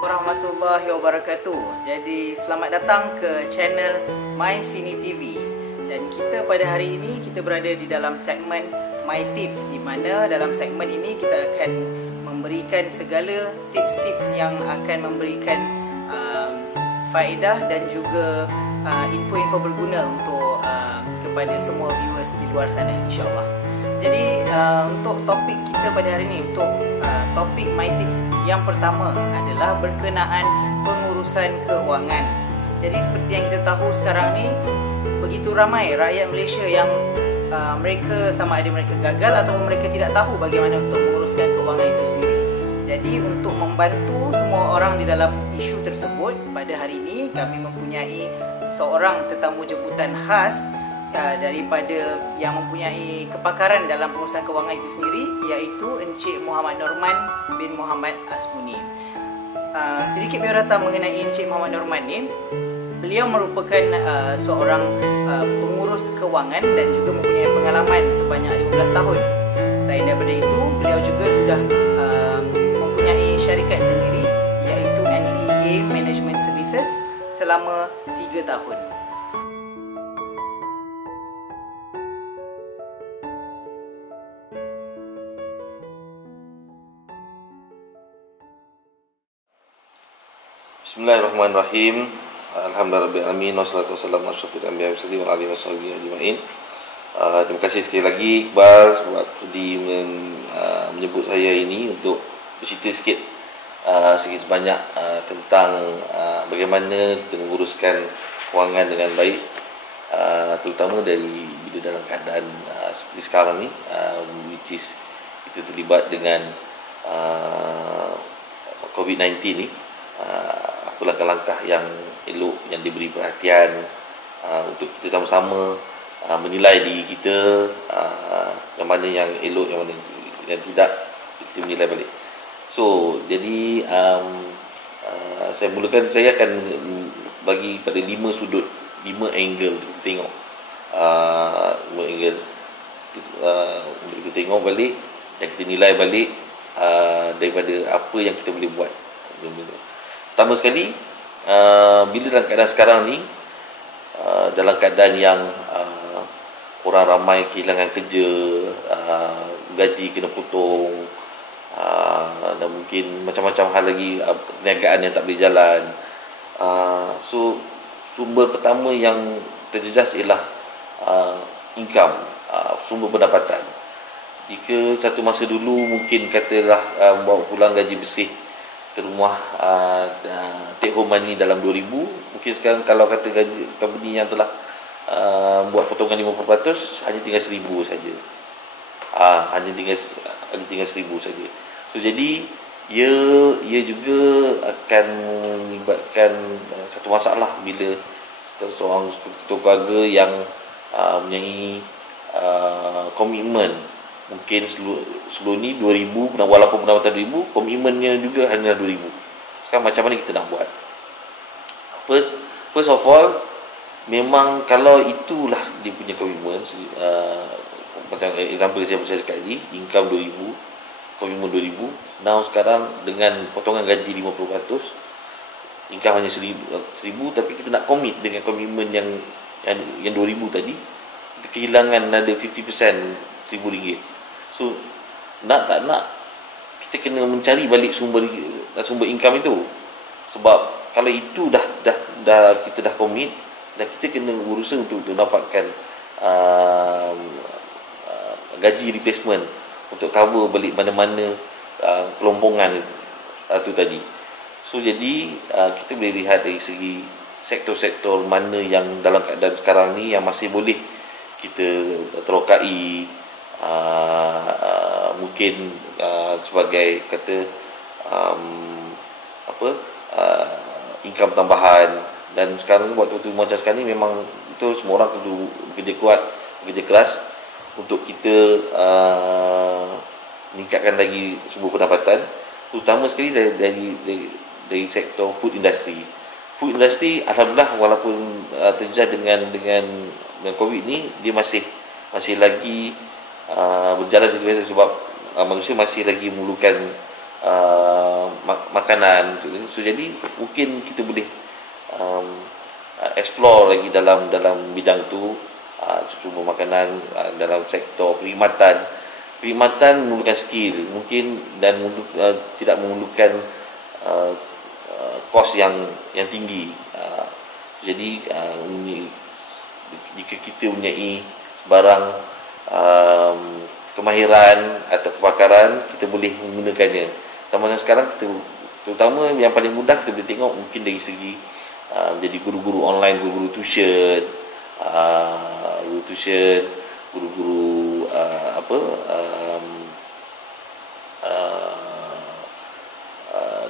Warahmatullahi wabarakatuh. Jadi selamat datang ke channel My Sini TV. Dan kita pada hari ini kita berada di dalam segmen My Tips, di mana dalam segmen ini kita akan memberikan segala tips-tips yang akan memberikan faedah dan juga info-info berguna untuk kepada semua viewers di luar sana, insya-Allah. Jadi untuk topik kita pada hari ini, untuk topik My Tips yang pertama adalah berkenaan pengurusan keuangan. Jadi seperti yang kita tahu sekarang ni, begitu ramai rakyat Malaysia yang mereka sama ada mereka gagal ataupun mereka tidak tahu bagaimana untuk menguruskan keuangan itu sendiri. Jadi untuk membantu semua orang di dalam isu tersebut, pada hari ini kami mempunyai seorang tetamu jemputan khas daripada yang mempunyai kepakaran dalam pengurusan kewangan itu sendiri, iaitu Encik Muhammad Norman bin Muhammad Asmuni. Sedikit biodata mengenai Encik Muhammad Norman ni, beliau merupakan seorang pengurus kewangan dan juga mempunyai pengalaman sebanyak 15 tahun. Selain daripada itu, beliau juga sudah mempunyai syarikat sendiri, iaitu NEA Management Services selama 3 tahun. Bismillahirrahmanirrahim. Alhamdulillahirabbil wassalatu wassalamu ala asyrofil anbiya'i wa ala alihi washabihi ajma'in. Terima kasih sekali lagi Iqbal sebab sudi menyebut saya ini untuk bercerita sikit sebanyak tentang bagaimana kita menguruskan kewangan dengan baik, terutama dari bila dalam keadaan seperti sekarang ni, which is kita terlibat dengan COVID-19 ni. Apa langkah-langkah yang elok yang diberi perhatian untuk kita sama-sama menilai diri kita, yang mana yang elok, yang mana yang tidak, kita menilai balik. So jadi saya mulakan, saya akan bagi pada 5 sudut, 5 angle kita tengok, 5 angle kita tengok balik dan kita nilai balik daripada apa yang kita boleh buat. Pertama sekali, bila dalam keadaan sekarang ni, dalam keadaan yang orang ramai kehilangan kerja, gaji kena potong, dan mungkin macam-macam hal lagi, perniagaan yang tak boleh jalan. So sumber pertama yang terjejas ialah income, sumber pendapatan. Jika satu masa dulu mungkin katalah bawa pulang gaji bersih ke rumah, take home money dalam 2,000, mungkin sekarang kalau kata gaji company yang telah buat potongan 50%, hanya tinggal 1,000 saja. Hanya tinggal 1,000 saja. So jadi ia juga akan melibatkan satu masalah bila seorang ketua keluarga yang mempunyai komitmen. Mungkin sebelum ni 2,000, walaupun pendapatan 2,000, komitmennya juga hanya 2,000. Sekarang macam mana kita nak buat? First of all, memang kalau itulah dia punya komitmen, macam example saya cakap tadi, income 2,000, komitmen 2,000. Now sekarang dengan potongan gaji 50%, income hanya 1,000, tapi kita nak komit dengan komitmen yang 2,000 tadi, kita kehilangan ada 50%, RM1,000. So nak tak nak, kita kena mencari balik sumber income itu. Sebab kalau itu dah kita dah komit, dan kita kena berusaha untuk dapatkan gaji replacement untuk cover balik mana-mana kelompongan itu tadi. So jadi kita boleh lihat dari segi sektor-sektor mana yang dalam keadaan sekarang ni yang masih boleh kita terokai, mungkin sebagai kata income tambahan. Dan sekarang waktu macam sekarang ni memang betul semua orang perlu bekerja kuat, bekerja keras untuk kita meningkatkan lagi sumber pendapatan, terutama sekali dari sektor food industry. Food industry alhamdulillah, walaupun terjejas dengan COVID ni, dia masih lagi berjalan sebab manusia masih lagi memerlukan makanan. So jadi mungkin kita boleh explore lagi dalam bidang tu, sumber makanan, dalam sektor perkhidmatan memerlukan skill mungkin, dan tidak memerlukan kos yang tinggi. Jadi jika kita mempunyai sebarang kemahiran atau kepakaran, kita boleh menggunakannya. Sama macam sekarang kita, terutama yang paling mudah kita boleh tengok mungkin dari segi jadi guru-guru online, guru-guru tuition, guru-guru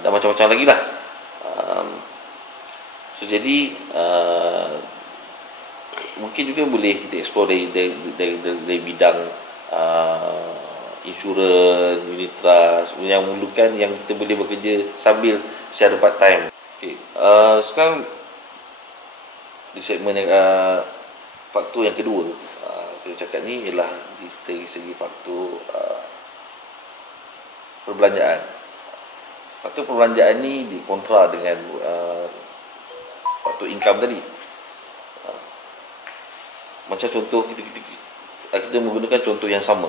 dan macam-macam lagi lah. So jadi mungkin juga boleh kita explore dari bidang insurans, unit trust, yang memerlukan yang kita boleh bekerja sambil secara part time. Okay. Sekarang di segmen faktor yang kedua, saya cakap ni ialah dari segi faktor perbelanjaan. Faktor perbelanjaan ni dikontra dengan faktor income tadi. Macam contoh kita menggunakan contoh yang sama.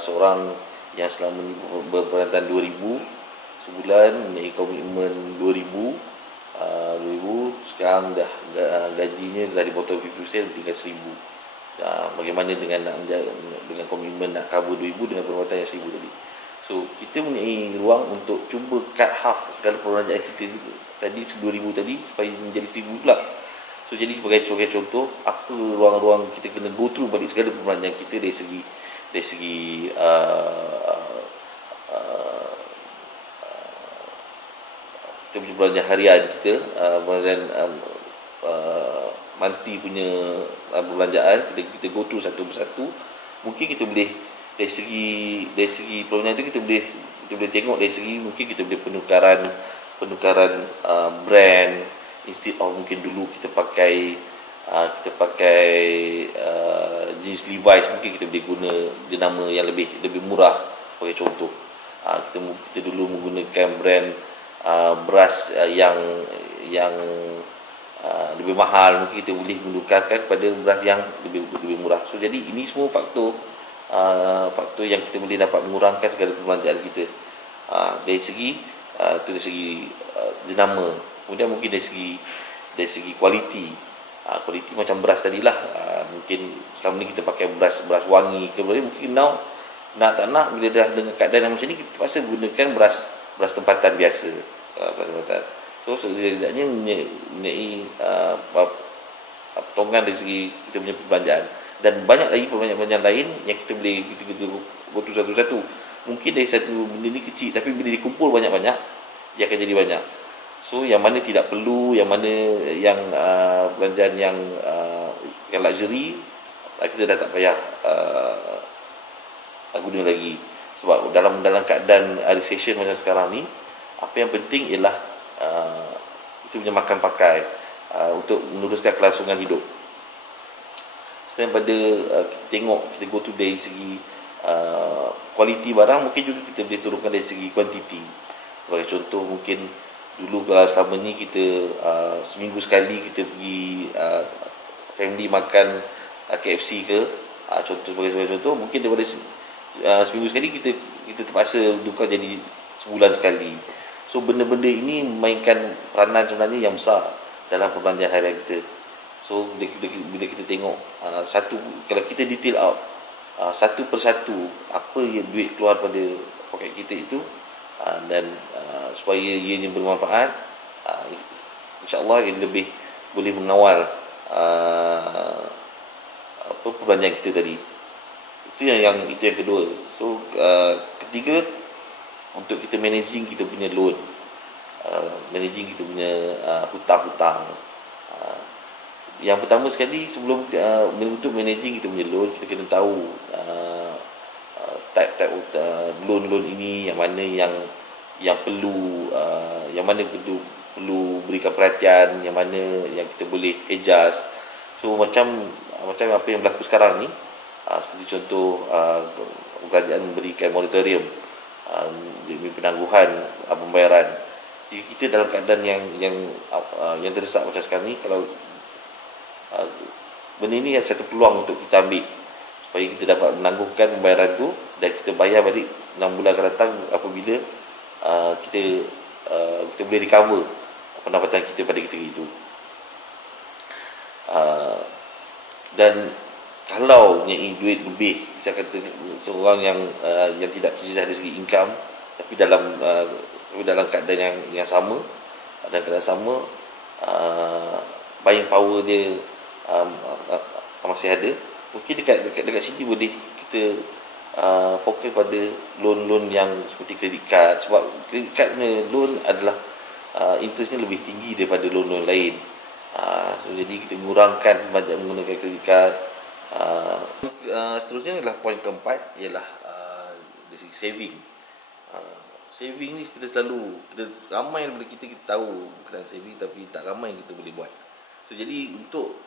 Seorang yang selama ni berpenghasilan 2,000 sebulan, mempunyai komitmen 2,000, sekarang dah gajinya dah dipotong 50% tinggal 1,000. Bagaimana dengan komitmen nak cover 2,000 dengan perbuatan yang 1,000 tadi. So kita mempunyai ruang untuk cuba cut half segala perbelanjaan kita tadi, 2,000 tadi, supaya menjadi 1,000 pula. So jadi sebagai contoh, apa ruang-ruang kita kena go through balik segala perbelanjaan kita dari segi kita punya belanja harian kita, dan monthly punya perbelanjaan kita go through satu persatu. Mungkin kita boleh dari segi perbelanjaan itu kita boleh tengok dari segi mungkin kita boleh penukaran brand. Instead of mungkin dulu kita pakai jeans Levi's, mungkin kita boleh guna jenama yang lebih murah. Sebagai contoh, kita dulu menggunakan brand beras yang lebih mahal, mungkin kita boleh menukarkan kepada beras yang lebih murah. So jadi ini semua faktor yang kita boleh dapat mengurangkan segala perbelanjaan kita, dari segi jenama. Kemudian mungkin dari segi kualiti, macam beras tadilah, mungkin selama ni kita pakai beras wangi ke, mungkin now nak tak nak, bila dah dengan keadaan macam ni, kita terpaksa gunakan beras tempatan biasa. So setidaknya mempunyai potongan dari segi kita punya perbelanjaan. Dan banyak lagi perbelanjaan lain yang kita boleh kita gotu satu-satu. Mungkin dari satu benda ni kecil, tapi bila dikumpul banyak-banyak, dia akan jadi banyak. So yang mana tidak perlu, yang mana yang belanjaan yang luxury, kita dah tak payah guna lagi. Sebab dalam keadaan recession macam sekarang ni, apa yang penting ialah kita punya makan pakai, untuk meneruskan kelangsungan hidup. Selain pada kita tengok, kita go to dari segi kualiti barang, mungkin juga kita boleh turunkan dari segi kuantiti. Sebagai contoh, mungkin dulu kalau selama ni kita seminggu sekali kita pergi family makan KFC ke, sebagai contoh, mungkin daripada seminggu sekali kita terpaksa tukar jadi sebulan sekali. So benda-benda ini memainkan peranan sebenarnya yang besar dalam perbelanjaan harian kita. So bila kita tengok kalau kita detail out satu persatu apa yang duit keluar pada poket kita itu, dan supaya ianya bermanfaat, insya-Allah ia lebih boleh mengawal perbelanjaan kita tadi. Itu yang kedua. So ketiga, untuk kita managing kita punya loan, managing kita punya hutang-hutang. Yang pertama sekali, sebelum untuk managing kita punya loan, kita kena tahu type loan ini, yang mana yang perlu, yang mana perlu berikan perhatian, yang mana yang kita boleh adjust. So macam apa yang berlaku sekarang ni, seperti contoh kerajaan memberikan moratorium demi penangguhan pembayaran. Jika kita dalam keadaan yang terdesak macam sekarang ni, kalau benda ini adalah satu peluang untuk kita ambil supaya kita dapat menangguhkan pembayaran tu dan kita bayar balik 6 bulan akan datang apabila kita boleh recover pendapatan kita pada ketika itu. Dan kalau punya duit lebih, saya kata seorang yang tidak terjejas dari segi income tapi dalam keadaan yang sama, buying power dia masih ada, mungkin dekat sini boleh kita fokus pada loan yang seperti kredit card, sebab kredit card loan adalah interestnya lebih tinggi daripada loan lain. So jadi kita mengurangkan banyak menggunakan kredit card. Seterusnya adalah poin keempat, ialah dari segi saving. Saving ni kita ramai daripada kita tahu berkenaan saving, tapi tak ramai yang kita boleh buat. So jadi untuk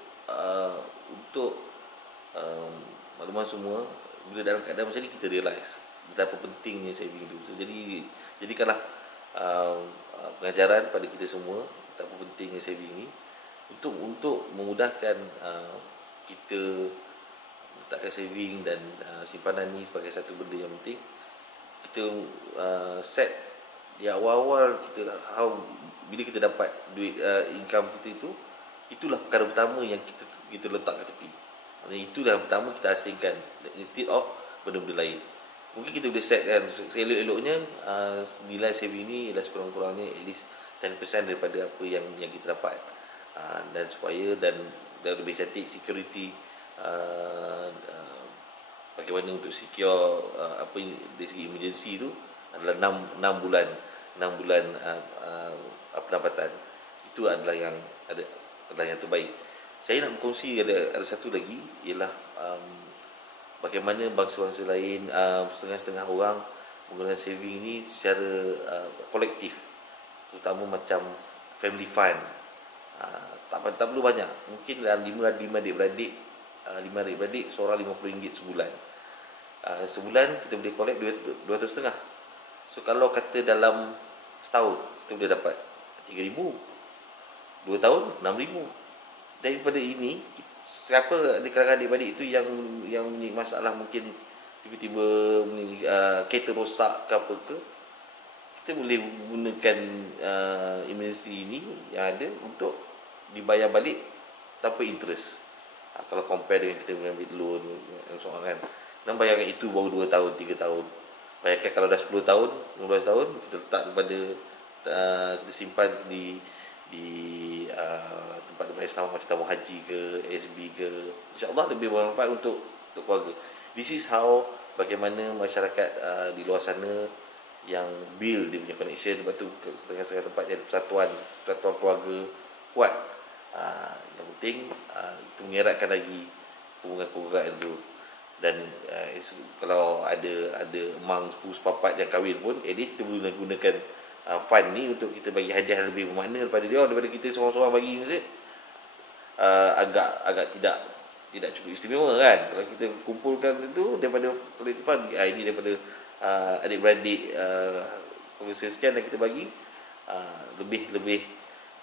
makluman semua, bila dalam keadaan macam ni kita realise betapa pentingnya saving tu. So jadikanlah pengajaran pada kita semua betapa pentingnya saving ni untuk memudahkan kita letakkan saving dan simpanan ni sebagai satu benda yang penting. Kita set di awal-awal kita bila kita dapat duit income kita itulah perkara pertama yang kita letak ke tepi. Itulah yang pertama kita asingkan instead of benda-benda lain. Mungkin kita boleh setkan elok-eloknya nilai saving ni ialah sekurang-kurangnya at least 10% daripada apa yang kita dapat, dan supaya dan lebih cantik security, bagaimana untuk secure dari segi emergency tu adalah 6 bulan pendapatan. Itu adalah yang terbaik. Saya nak berkongsi ada satu lagi, ialah bagaimana bangsa-bangsa lain, setengah-setengah orang menggunakan saving ni secara kolektif, terutama macam family fund. Tak perlu banyak, mungkin dalam 5 adik-beradik, seorang RM50 sebulan. Sebulan kita boleh collect 200 setengah. So kalau kata dalam setahun kita boleh dapat 3,000, 2 tahun 6,000. Daripada ini, siapa di kalangan adik-beradik itu yang punya masalah, mungkin tiba-tiba kereta rosak ke apa ke, kita boleh gunakan emergency ini yang ada untuk dibayar balik tanpa interest. Kalau compare dengan kita mengambil loan dan so on kan. Dan bayangkan itu baru 2 tahun, 3 tahun. Bayangkan kalau dah 10 tahun, 15 tahun, kita letak kepada kita simpan di tempat-tempat Islam macam tabung haji ke, SB ke, insya-Allah lebih bermanfaat untuk keluarga. This is how bagaimana masyarakat di luar sana yang build dia punya connection. Lepas tu setengah-setengah tempat jadi persatuan keluarga kuat. Yang penting itu mengeratkan lagi hubungan keluarga itu. Dan kalau ada emang sepupu-sepapat yang kahwin pun, kita boleh gunakan fund ni untuk kita bagi hadiah lebih bermakna daripada kita seorang-seorang bagi ni. Agak tidak cukup istimewa kan. Kalau kita kumpulkan itu daripada collective fund, ini daripada adik-beradik pengurus sekian dan kita bagi,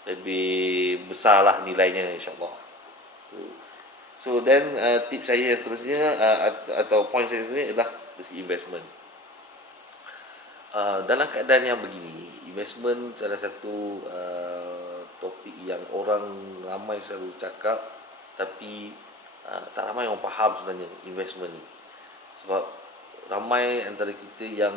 lebih besarlah nilainya, insya-Allah. So dan tips saya yang seterusnya atau point saya seterusnya adalah dari segi investment. Dalam keadaan yang begini, investment salah satu topik yang orang ramai selalu cakap, tapi tak ramai orang faham sebenarnya investment ni. Sebab ramai antara kita yang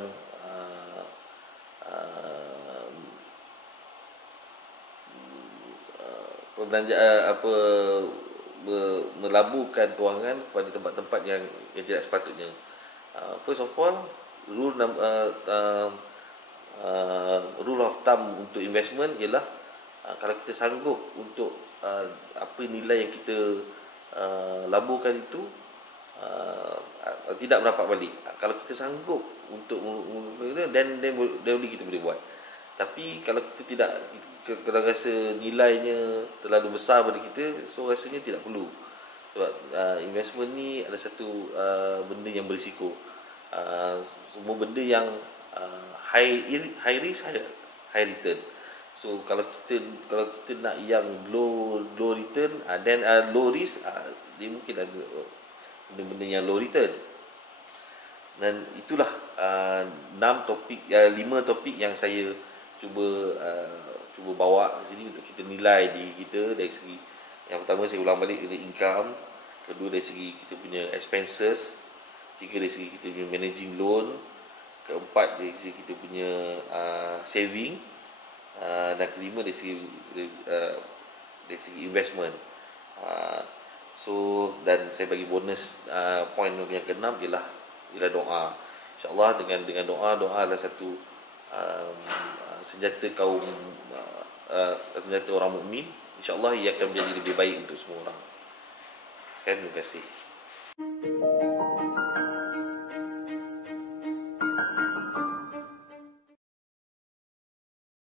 melabuhkan kewangan pada tempat-tempat yang tidak sepatutnya. First of all, rule of thumb untuk investment ialah kalau kita sanggup untuk apa nilai yang kita laburkan itu tidak mendapat balik. Kalau kita sanggup untuk dan kita boleh buat. Tapi kalau kita tidak, kita rasa nilainya terlalu besar pada kita, so rasanya tidak perlu. Sebab investment ni adalah satu benda yang berisiko. Semua benda yang high risk, high return. So kalau kita nak yang low return, then low risk, dia mungkin ada benda-benda yang low return. Dan itulah 5 topik yang saya cuba bawa ke sini untuk kita nilai diri kita dari segi, yang pertama saya ulang balik, dari income, kedua dari segi kita punya expenses, tiga dari segi kita punya managing loan, keempat dari segi kita punya saving, dan kelima dari segi investment. So, dan saya bagi bonus point yang keenam ialah doa. InsyaAllah dengan doa adalah satu senjata senjata orang mukmin. InsyaAllah ia akan menjadi lebih baik untuk semua orang. Sekian, terima kasih.